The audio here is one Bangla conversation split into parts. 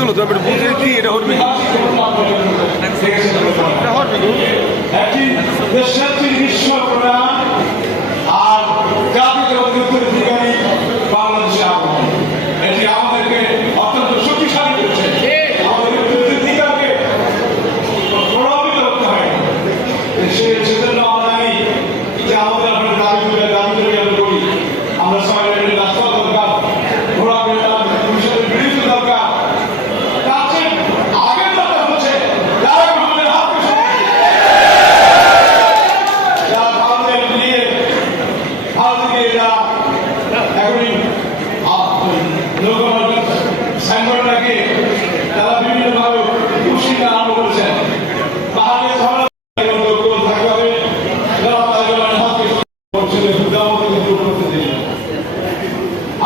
হলো তো বুঝে কি এটা হবে বিশ্ব প্রধান আর জাতির অধিকারী বাংলাদেশে আগমন এটি আমাদেরকে অত্যন্ত শক্তিশালী করেছে। আমাদের অধিকারকে প্রভাবিত করতে হয়। সেজন্য আমরা যে আমাদের দাবি করি আমরা সবাই রাস্তা দরকার, ঘোরাফেরা ভবিষ্যতের বিরুদ্ধে দরকার। তার আগের দরকার হচ্ছে যারা আমাদের হাতকে যারা ভারতের নিয়ে ভারতকে এরা এখনই সাইনবোর্ডটাকে তারা বিভিন্নভাবে উৎসাহিত আরম্ভ করেছেন। পাহাড়ে থাকতে হবে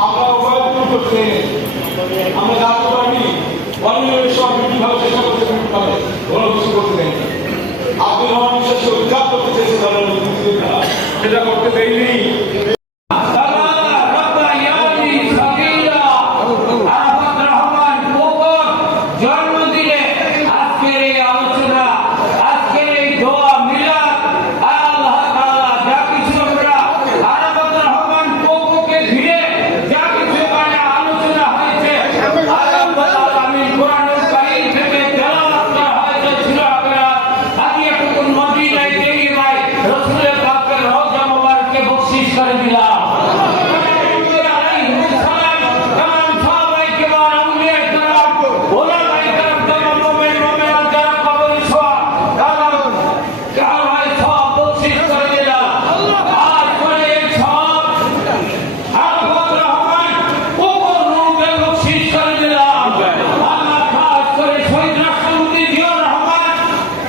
আমরা উভয় দূর করতে আমরা জানতে পারিনি অনেক সব বিভিন্নভাবে চেষ্টা করতে পারে কোনো কিছু করতে দেয়নি। আব্দুল রহমান বিশ্বাসকে উদ্ধার করতে চেয়েছে সেটা করতে দেয়নি।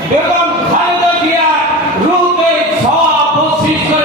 বেগম খালেদা জিয়া রূপে সব বকশিশ করে